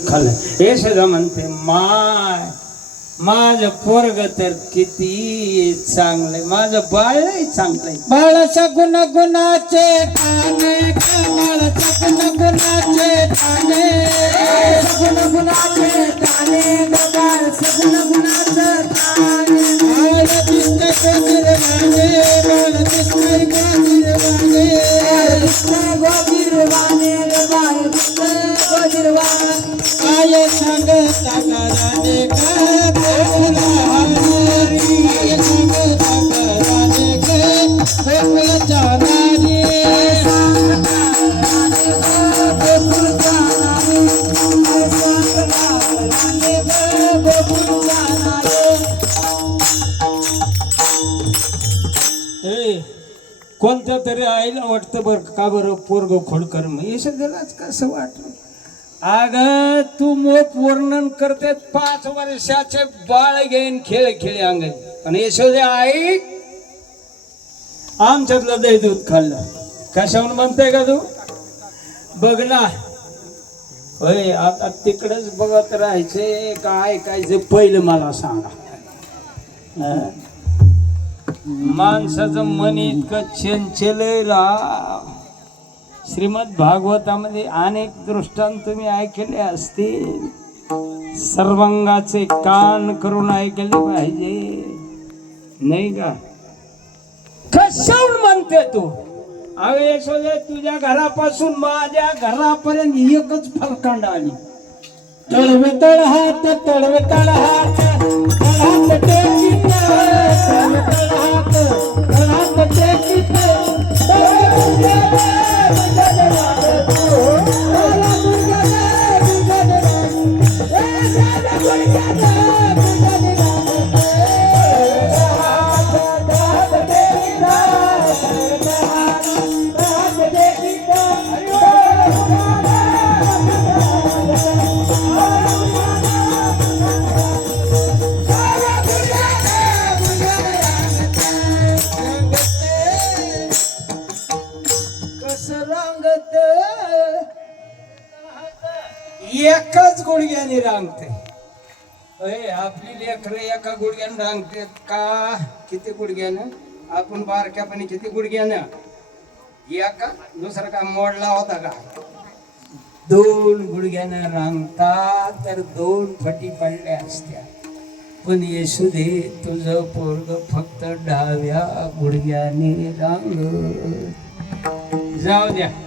खाल्लं. हे सगळं म्हणते माय माझं पोरग तर किती चांगलंय. माझं बाळही चांगलंय. बाळाच्या गुण गुणाचे ठाणे बाळाच्या गुण गुणाचे ठाणे गुण गुणाचे ठाणे. बाळाचं बाळ काय सांगता कराने का बोला काय सांगता कराने का? जाणारे कोणत्या तरी आईला वाटतं बरं का बरं पोरग खोडकर? मग हे सगळ्यालाच कसं वाटलं. अग तू मोप वर्णन करते पाच वर्षाचे बाळ घेईन खेळ खेळ अंगण. पण यशोदे आई आमच्यातलं दही दूध खाल्लं. कशावर म्हणते का तू? बघ ना. होय आता तिकडेच बघत राहायचे काय ऐकायचं पहिलं मला सांगा. माणसाचं मन इतकं चंचल आहे श्रीमद भागवतामध्ये अनेक दृष्टांत तुम्ही ऐकले असतील. सर्वांगाचे कान करून ऐकले पाहिजे. नाही का? कशावर म्हणते तू? अवे तुझ्या घरापासून माझ्या घरापर्यंत एकच फरकांड आली. तळवे तळ हात तळवे तळ हात तळ हात टेकीत तळवे तळ हात गुडघ्याने रांगते. अय आपली लेकरं एका गुडघ्यानं रांगते का? किती गुडघ्यानं? आपण बारक्यापणे किती गुडघ्यानं? एका दुसरा का मोडला होता का? दोन गुडघ्यानं रांगता तर दोन फटी पडल्या असत्या. पण येशू दे तुझं पोरग फक्त डाव्या गुडघ्याने रांग जाऊ द्या.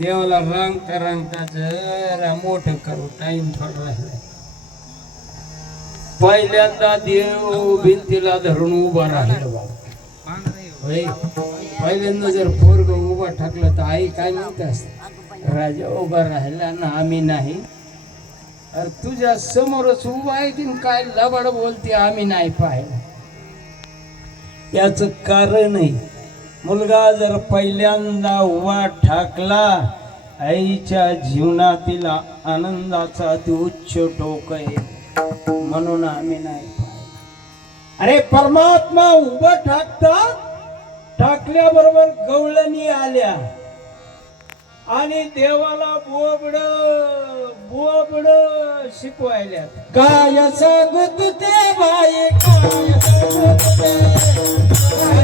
देवाला रंगता रंगता जरा मोठं करू टाइम थोडा राहिला पहिल्यांदा देव भिंतीला धरून उभा राहिला बाबा. पहिल्यांदा जर पोरग उभा टाकलं तर आई काय म्हणत असते? राजा उभा राहिला ना आम्ही नाही. अरे तुझ्या समोरच उभा आहे की काय लबाड बोलते आम्ही नाही पाहिलं. याच कारण आहे मुलगा जर पहिल्यांदा उभा ठाकला आईच्या जीवनातील आनंदाचा ती उच्च टोक आहे. म्हणून आम्ही नाही अरे परमात्मा उभं ठाकता टाकल्याबरोबर गवळणी आल्या. आणि देवाला बोबड बोबड शिकवायल्या काय सांगत ते बाई? काय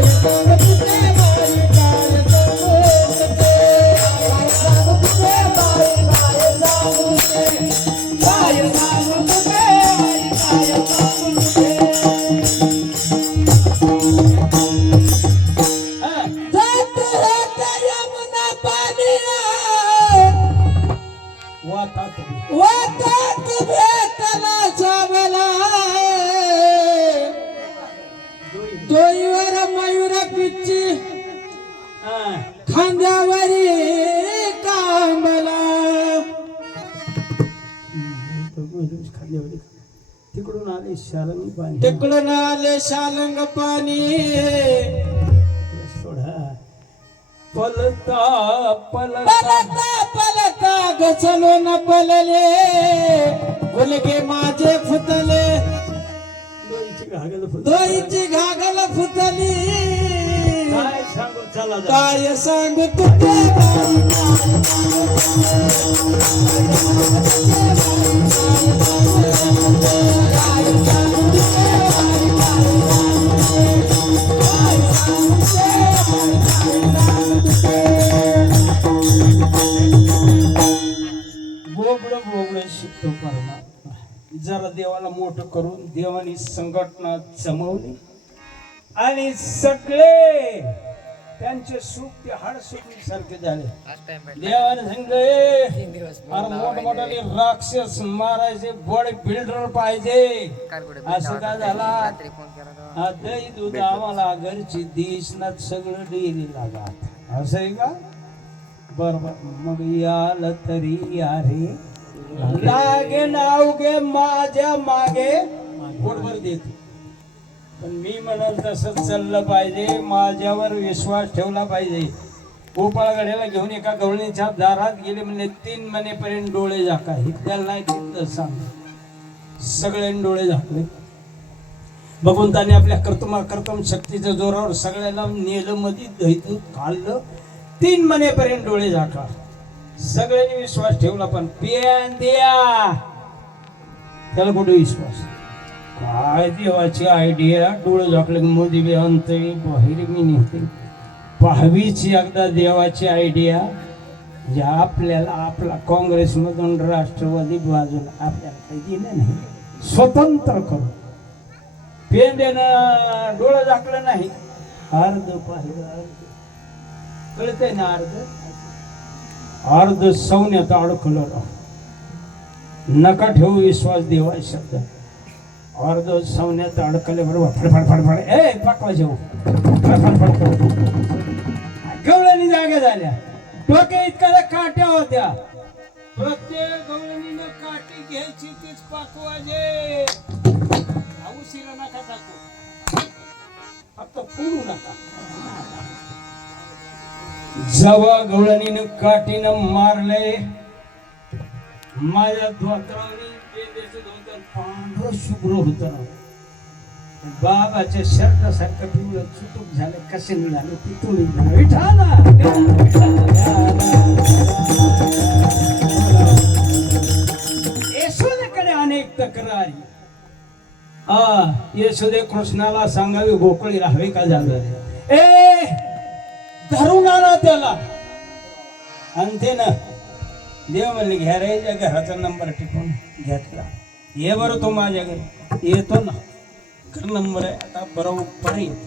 पलता पलता. पलता घसलो न पलले. उलगे माझे फुतले दोईची घागल फुतली काय सांगू तुझे शिकतो परमात्मा जरा देवाला मोठं करून देवानी संघटना जमवली. आणि सगळे त्यांचे सुख ते हाड सारखे झाले देवाने सांगितलं "ए, अरे मोठमोठाले राक्षस मारायचे बडे बिल्डर पाहिजे. असं काय झाला? हा दही दूध आम्हाला घरची दिसणार सगळं डेअरी लागात असं आहे का? बर बर. मग याल तरी या रे लागे नावगे माझ्या मागे बरोबर देत. पण मी म्हणाल तसं चाललं पाहिजे माझ्यावर विश्वास ठेवला पाहिजे. गोपाळगड्याला घेऊन एका गवळणीच्या दारात गेले म्हणजे तीन महिनेपर्यंत डोळे झाका. इथल्याला नाही तिथं सांग. सगळ्यांनी डोळे झाकले. भगवंताने आपल्या कर्तमा कर्तम शक्तीच्या जोरावर सगळ्याला नेलं मध्ये दहीत काढलं. तीन महिनेपर्यंत डोळे झाका. सगळ्यांनी विश्वास ठेवला पण पेन दिया. त्याला कुठे विश्वास? काय देवाची आयडिया डोळे झाकले की मोदी बी आणते बाहेर मी निघते पाहावीच एकदा देवाची आयडिया म्हणजे आपल्याला आपला काँग्रेसमधून राष्ट्रवादी बाजूला आपल्याला काही दिलं नाही. स्वतंत्र करू पेन देणं डोळं झाकलं नाही. अर्ध पाहिलं अर्ध. कळतंय ना अर्ध? अर्ध सौन्यात अडकलं राव. नका ठेवू विश्वास देवा शब्द अर्ध सौन्यात अडकले बरोबर फडफड फडफड ए पाकवा जेऊ फडफड फडफड गवळणी जाग्या झाल्या डोक्या इतक्या काट्या होत्या प्रत्येक गवळणीनं काठी घ्यायची तीच पाकवाजे उशिरा नका टाकू फक्त फोडू नका जवा गवळणीनं काठीनं मारलंय. माझ्या धोत्रावरी पांढर शुभ्र होत. बाबाच्या शर्ट सारखं पिवळं चुटूक झालं कसे मिळाले पितुळी येशोदेकडे यशोदेकडे अनेक तक्रारी. हा यशोदे कृष्णाला सांगावी गोकळी राहावे का झालं ए धरून आणा त्याला. आणि ते ना देव म्हणले घ्या रे या घराचा नंबर टिपून घेतला ये बरं तो माझ्या घरी. येतो ना. घर नंबर आहे. आता बरोबर येतो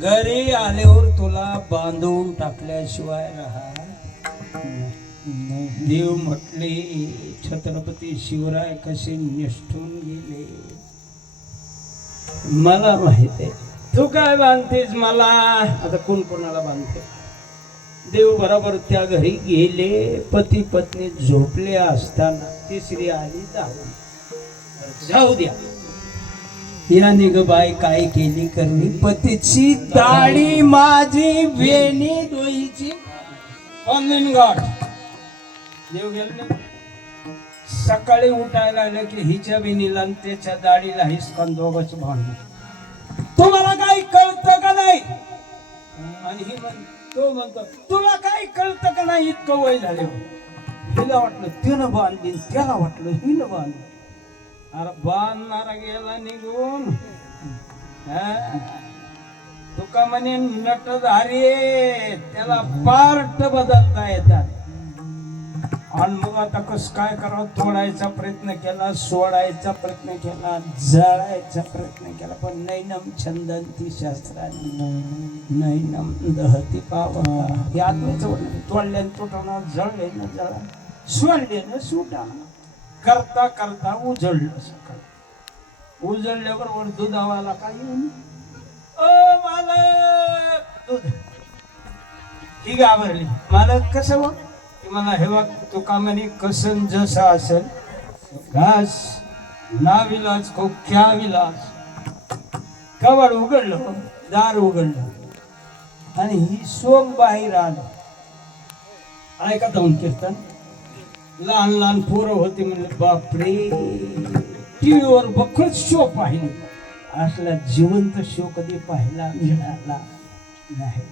घरी आल्यावर तुला बांधून टाकल्याशिवाय राहा देव म्हटले छत्रपती शिवराय कसे निष्ठून गेले? मला माहीत आहे. तू काय बांधतेस मला? आता कोण कोणाला बांधते? देव बरोबर त्या घरी गेले पती पत्नी झोपले असताना तिसरी आली धावून जाऊ द्या. याने ग बाई काय केली करणी? पतीची दाढी माझी वेणी दोहीची ऑनलाईन गाठ. देव गेले सकाळी उठायला लागलं की हिच्या विनीला त्याच्या दाढीला हिसकान दोघच भांडण काय कळतं का नाही? आणि ही तो म्हणतो तुला काय कळतं का नाही? इतकं वय झाले. हिला वाटलं तिनं बांधली त्याला वाटलं हिनं बांधली. अरे बांधणारा गेला निघून. हा? तुका म्हणे नटधारी त्याला पार्ट बदलता येतात. आणि मग आता कस काय करावं? तोडायचा प्रयत्न केला सोडायचा प्रयत्न केला जळायचा प्रयत्न केला. पण नैनम छंदंती शास्त्राने नैनम दहती पावा हे आत्म्याचं वर्णन तोडल्याने तुटवणार जळले ना जळा सोडले ना सुटा. करता करता उजळलं सकाळ. उजळल्यावर वर दुधावाला काय येऊन ओ मालक! दूध. ही घाबरली. मालक कसं बघ मला हे बघ तो कसन जसा असेल घास ना विलाज को क्या विलाज कवर उघडलं दार उघडलं. आणि ही सोम बाहेर आलं. ऐका जाऊन कीर्तन. लहान लहान पोरं होते म्हणले बापरे टीव्हीवर बखळच शो पाहिले. असला जिवंत शो कधी पाहिला मिळाला नाही.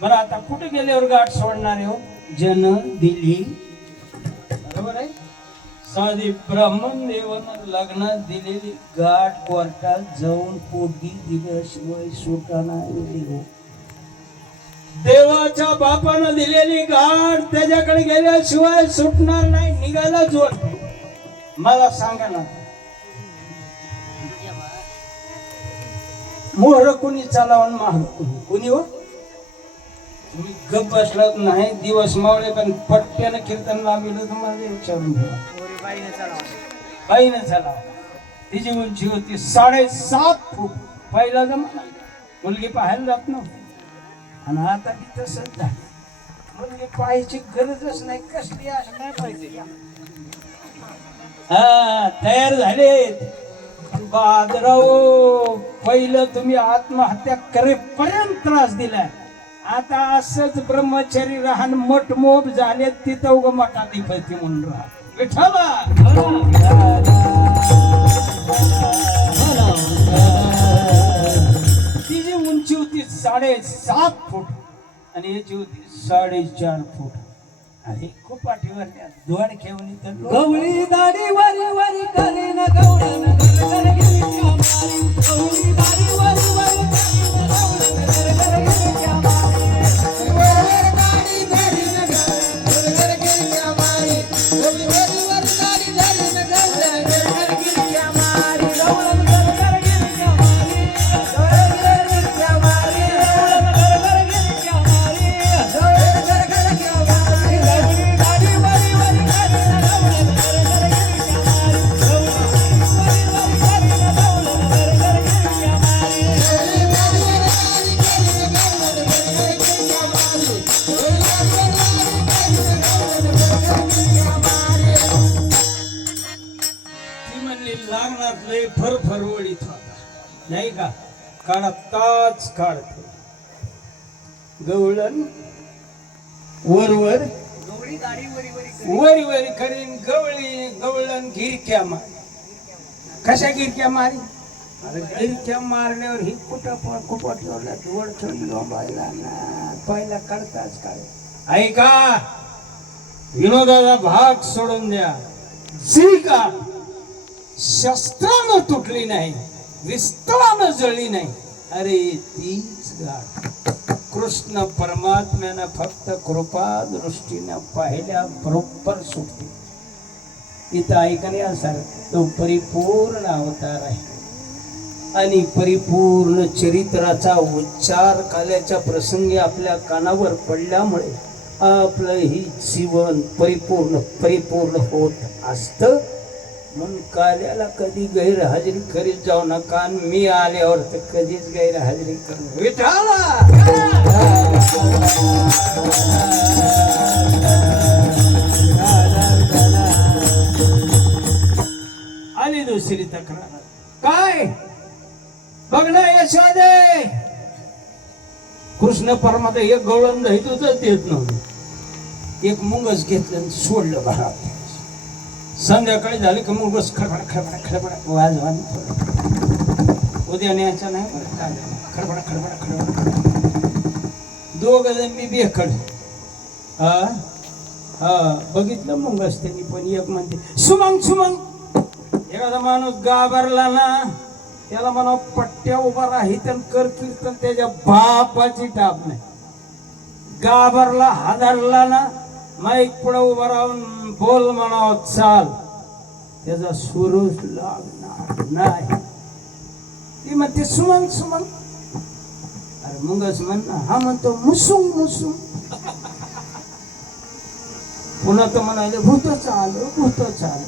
बरं आता कुठे गेल्यावर गाठ सोडणार हो? जन दिली. बरोबर आहे? साधी ब्राह्मण देवानं लग्नात दिलेली गाठ कोर्टात जाऊन पोटगी दिल्याशिवाय सुटाना हो देवाच्या बापानं दिलेली गाठ त्याच्याकडे गेल्याशिवाय सुटणार नाही निघाला जोड मला सांगा ना. मोहर कुणी चालावून महाग कुणी कुणी हो? तुम्ही गप बसलात नाही दिवस मावळे पण पटक्यानं कीर्तन लावलं तर माझे विचारून ठेवा बाईनं झाला तिची उंची होती साडेसात फूट. पहिला जमाना मुलगी पाहायला जात नव्हती. आणि आता ती तसंच झालं. मुलगी पाहायची गरजच नाही. कसली असं नाही पाहिजे? हा तयार झालेत. बादराव पहिलं तुम्ही आत्महत्या करेपर्यंत त्रास दिलाय. आता असंच ब्रह्मचारी राहण मठ मोब झाले तिथं उग मठाधिपती म्हणून राहा विठोबा तिची उंची होती साडेसात फूट आणि याची होती साडेचार फूट. अरे खूप पाठीवर धुवाड खेवणी तर गवळी दाढी गवळण गवळी दाढी गवळण गवळण वरवर वरी वरी करीन गवळी गवळण गिरक्या मार. कशा गिरक्या मारी? अरे गिरक्या मारल्यावर ही कुठं कुपट कुठं ठेवलं ठेवली बायला ना पहिला काढताच काय. ऐका विनोदाचा भाग सोडून द्या. जी का शस्त्रानं तुटली नाही विस्तवानं जळली नाही. अरे तीच गाठ. कृष्ण परमात्म्यानं फक्त कृपा दृष्टीनं पाहिल्या बरोबर सुटते इथं ऐकण्यासारखं तो परिपूर्ण अवतार आहे. आणि परिपूर्ण चरित्राचा उच्चार काल्याच्या प्रसंगी आपल्या कानावर पडल्यामुळे आपलं ही जीवन परिपूर्ण परिपूर्ण होत असतं. म्हणून काल्याला कधी गैरहजेरी करीत जाऊ नका. आणि मी आल्यावर तर कधीच गैरहजेरी करू विठाला आली दुसरी तक्रार. काय? बघ ना यशोदे कृष्ण परमात्मा एक गवळण तुझंच देत नव्हतं. एक मुंगस घेतलं सोडलं घरात. संध्याकाळी झाली की मुंगस खडबड खडबड खडबड वाजवान उद्या न्यायचा नाही काय नाही. खडबड खडबड खडबड दोघ जण मी बेखड. हा? हा बघितलं मुंगस त्यांनी पण एक म्हणते सुमंग सुमंग. एखादा माणूस गाभारला ना त्याला म्हणा पट्ट्या उभा राही आणि कर कीर्तन त्याच्या बापाची टाप नाही. गाभरला हादरला ना माईक पुढं उभा राहून बोल म्हणाव चाल त्याचा सुरूच लागणार नाही. ती म्हणते सुमन सुमन. अरे मुंगस म्हण ना हा म्हणतो मुसुंग मुसुंग पुन्हा तर म्हणाले भूतच आलं भूत चाल.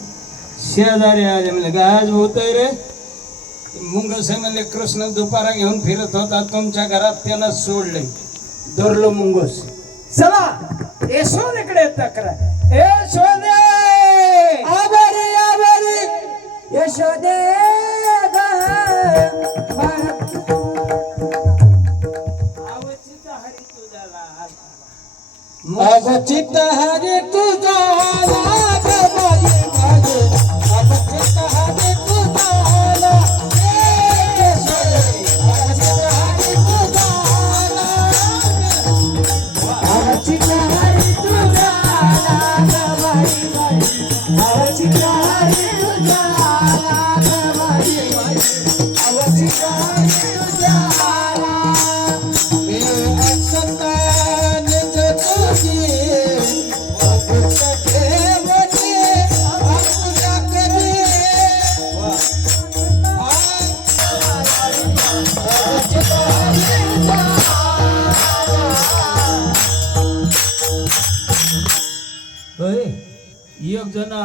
शेजारी आले म्हणले गाज आज रे. मुंगस म्हणले कृष्ण दुपारा घेऊन फिरत होता तुमच्या घरात त्यानं सोडले. धरलो मुंगस चला यशोदेकडे तक्रार यशोदे आभारी आभारी यशोदे आवचित हरी तुझ्याला माझं चित्त हरी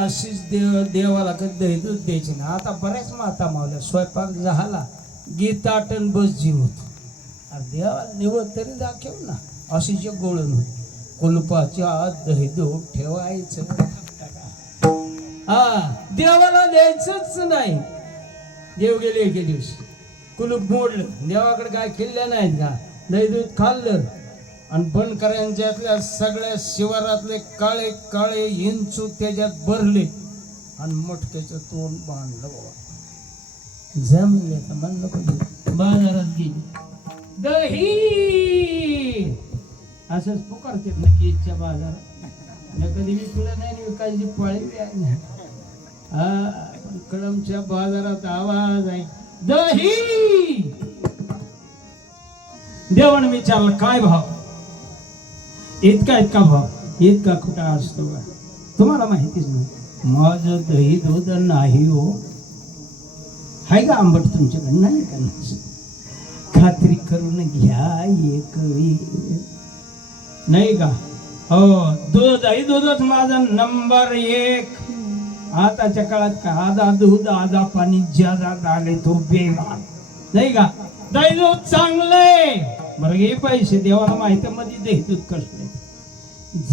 अशीच देव देवाला कधी दही दूध द्यायचे ना आता बऱ्याच माता मावल्या स्वयंपाक झाला गीताटन बस जीव होत. अरे देवाला निवड तरी दाखव ना. अशी जे गोळण होती. कुलपाच्या आत दही दूध ठेवायचं. हा देवाला द्यायचंच नाही. देव गेले एके दिवशी. कुलूप मोडलं. देवाकडे काय केलं नाही का? दही दूध खाल्लं. आणि बनकरांच्यातल्या सगळ्या शिवारातले काळे काळे हिंचू त्याच्यात भरले आणि मटक्याचं तोंड बांधलं बाबा. जमले तर म्हणलं पाहिजे. बाजारात गेली. दही! असंच पुकारते नक्कीच्या बाजारात. मी कधी विकलं नाही विकायची पाळी हा कळमच्या बाजारात आवाज आहे. दही! देवाने विचारलं काय भाव? इतका इतका भाव इतका कुठं असतो का तुम्हाला माहितीच नाही. माझं दही दूध नाही हो. हाय का आंबट तुमच्याकडे नाही का? खात्री करून घ्या एक नाही का? हो दूध दही दूधच माझा नंबर एक. आताच्या काळात का आधा दूध आधा पाणी ज्यादा डाले तो बेमान नाही का? दही दूध चांगलंय बरं हे पैसे देवाला माहिती मध्ये दही कसले?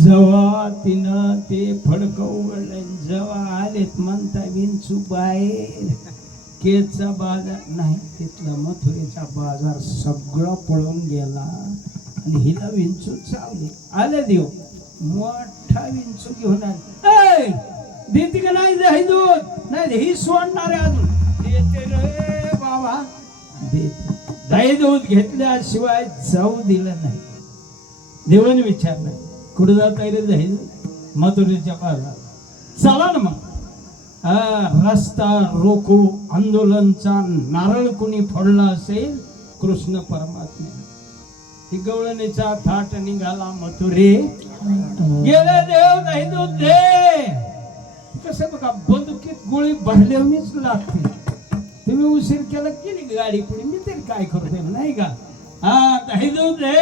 जवा तिनं ते फडक उघडले जवा आलेत म्हणता विंचू बाहेर. केचा बाजार नाही तिथला मथुरेचा बाजार सगळं पळून गेला. आणि हिला विंचू चावली. आले देव मोठा विंचू घेऊन आले. देते का नाही दे दूध नाही ही सोडणार आहे अजून. देते रे बाबा. देते. दही दूध घेतल्याशिवाय जाऊ दिलं नाही. देवाने विचारलं कुठं जात रे दही मधुरीच्या पाला चला ना मग. रस्ता रोको आंदोलनचा नारळ कुणी फोडला असेल कृष्ण परमात्मा. ती गवळणीचा थाट निघाला मथुरे. गेले देव नाही दूध दे. कसं बघा बंदुकीत गोळी भरल्यानेच लागते. तुम्ही उशीर केला केली गाडी पुढे? मी तरी काय करतोय नाही का? हा दही जाऊ दे.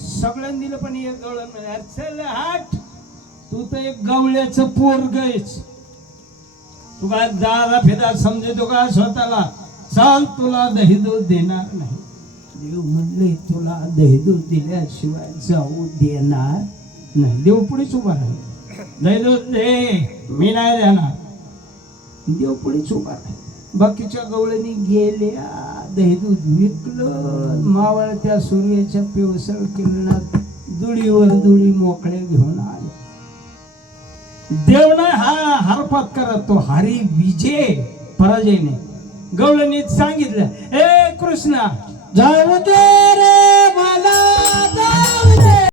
सगळ्यांनी दिलं पण एक गवळण चल हाट. तू तर एक गवळ्याचं पोर गयच तू काय दादा फिदा समजतो का स्वतःला? चाल तुला दहीदूध देणार नाही. देव म्हणले तुला दहीदूध दिल्याशिवाय जाऊ देणार नाही. देव पुढेच उभा राहील. दहीदूध दे मी नाही देणार. देव पुढेच उभा राहील. बाकीच्या गवळणी गेल्या दही दूध विकलं मावळत्या सूर्याच्या पिवसळ किरणात दुडीवर दुडी मोकळे घेऊन आले. देव हा हरपात करत तो हरी विजय पराजयने. नाही गवळणीत सांगितलं ए कृष्णा जाऊ दे रे.